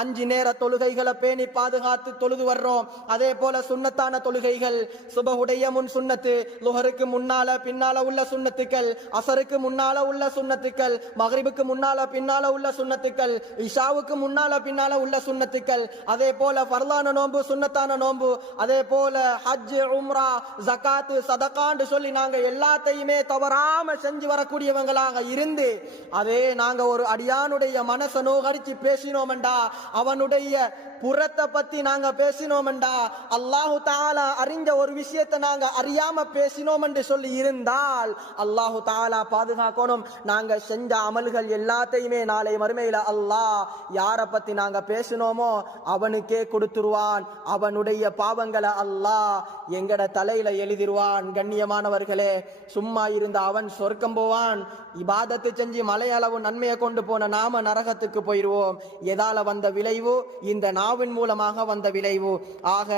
அஞ்சு நேர தொழுகைகளை பேணி பாதுகாத்து தொழுது வர்றோம். அதே போல சுண்ணத்தான தொழுகைகள் சுபஹுடைய முன் சுண்ணத்து லுஹருக்கு முன்னால பின்னால உள்ள சுண்ணத்துக்கள் அசருக்கு முன்னால உள்ள சுண்ணத்துக்கள் மகரிபுக்கு முன்னால பின்னால உள்ள சுண்ணத்துக்கள் இஷாவுக்கு முன்னால பின்னால உள்ள சுண்ணத்துக்கள் அதே போல ஃபர்லான நோன்பு சுண்ணத்தான நோன்பு அதே போல ஹஜ் உம்ரா ஜகாத்து சதகாண்டு சொல்லி நாங்க எல்லாத்தையுமே தவறாம செஞ்சு வரக்கூடியவங்களாக இருந்து அதே நாங்க ஒரு அடியானுடைய மனசை நோகடிச்சு பேசினோம்டா அவனுடைய புறத்தை பத்தி நாங்க பேசினோம்டா அல்லாஹு தாலா அறிஞ்ச ஒரு விஷயத்தை நாங்க அறியாம பேசினோம் என்று சொல்லி இருந்தால் அல்லாஹு தாலா பாதுகாக்கணும். நாங்க செஞ்ச அமல்கள் எல்லாத்தையுமே நாளை மறுமையில அல்லாஹ் யார பத்தி நாங்க பேசினோமோ அவனுக்கே கொடுத்துருவான். அவனுடைய பாவங்களை அல்லாஹ் எங்கட தலையில எழுதிருவான். கண்ணியமானவர்களே சும்மா இருந்த அவன் சொர்க்கம் போவான். இபாதத்தை செஞ்சு மலையளவு நன்மையை கொண்டு போன நாம நரகத்துக்கு போயிருவோம். எதால வந்த விளைவு? இந்த நாவின் மூலமாக வந்த விளைவு? ஆக